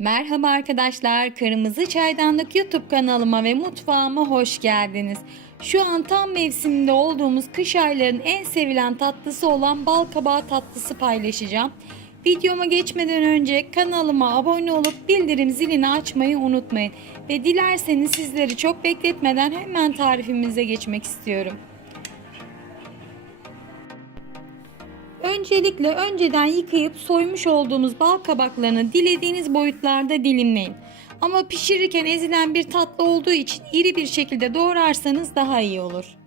Merhaba arkadaşlar, Kırmızı Çaydanlık YouTube kanalıma ve mutfağıma hoş geldiniz. Şu an tam mevsiminde olduğumuz kış aylarının en sevilen tatlısı olan bal kabağı tatlısı paylaşacağım. Videoma geçmeden önce kanalıma abone olup bildirim zilini açmayı unutmayın. Ve dilerseniz sizleri çok bekletmeden hemen tarifimize geçmek istiyorum. Öncelikle önceden yıkayıp soymuş olduğumuz bal kabaklarını dilediğiniz boyutlarda dilimleyin. Ama pişirirken ezilen bir tatlı olduğu için iri bir şekilde doğrarsanız daha iyi olur.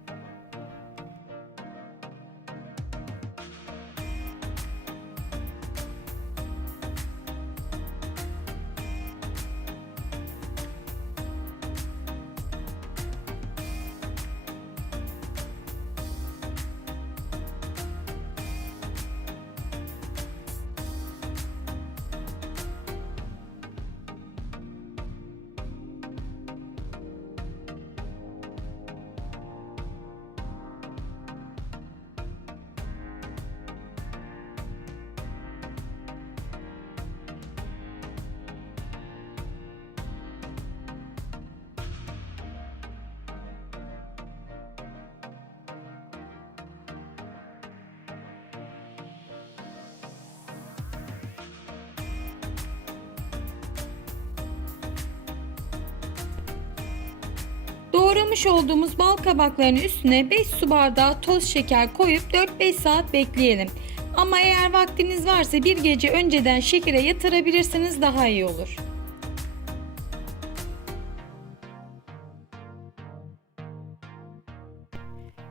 Doğramış olduğumuz bal kabaklarının üstüne 5 su bardağı toz şeker koyup 4-5 saat bekleyelim. Ama eğer vaktiniz varsa bir gece önceden şekere yatırabilirsiniz daha iyi olur.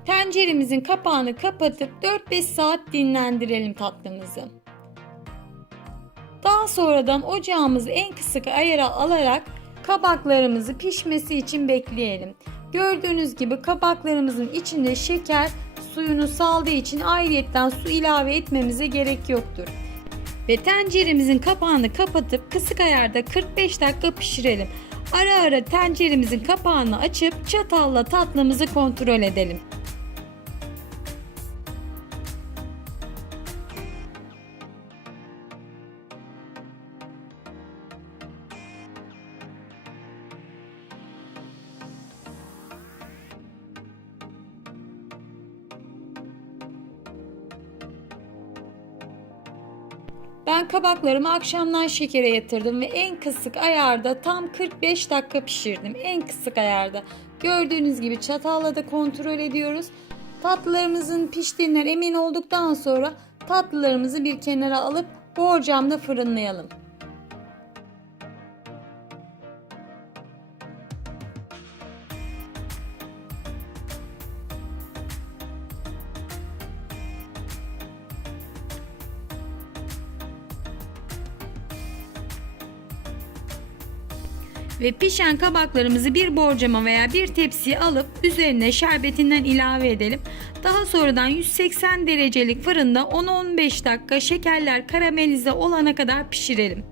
Tenceremizin kapağını kapatıp 4-5 saat dinlendirelim tatlımızı. Daha sonradan ocağımızı en kısık ayara alarak kabaklarımızı pişmesi için bekleyelim. Gördüğünüz gibi kabaklarımızın içinde şeker suyunu saldığı için ayrıyetten su ilave etmemize gerek yoktur. Ve tenceremizin kapağını kapatıp kısık ayarda 45 dakika pişirelim. Ara ara tenceremizin kapağını açıp çatalla tatlımızı kontrol edelim. Ben kabaklarımı akşamdan şekere yatırdım ve en kısık ayarda tam 45 dakika pişirdim. En kısık ayarda. Gördüğünüz gibi çatalla da kontrol ediyoruz. Tatlılarımızın piştiğinden emin olduktan sonra tatlılarımızı bir kenara alıp borcamda fırınlayalım. Ve pişen kabaklarımızı bir borcama veya bir tepsiye alıp üzerine şerbetinden ilave edelim. Daha sonradan 180 derecelik fırında 10-15 dakika şekerler karamelize olana kadar pişirelim.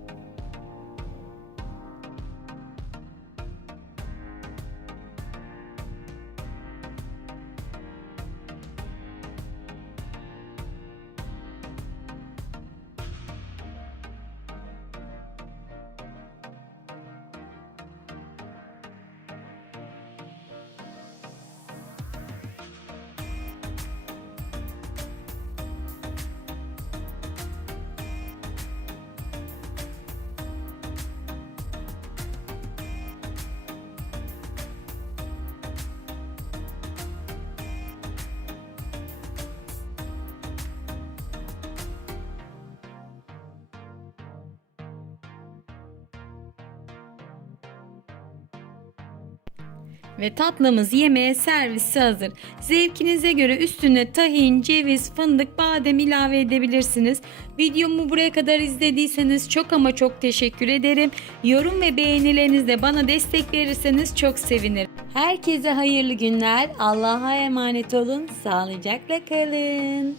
Ve tatlımız yemeğe servisi hazır. Zevkinize göre üstüne tahin, ceviz, fındık, badem ilave edebilirsiniz. Videomu buraya kadar izlediyseniz çok ama çok teşekkür ederim. Yorum ve beğenilerinizle bana destek verirseniz çok sevinirim. Herkese hayırlı günler. Allah'a emanet olun. Sağlıcakla kalın.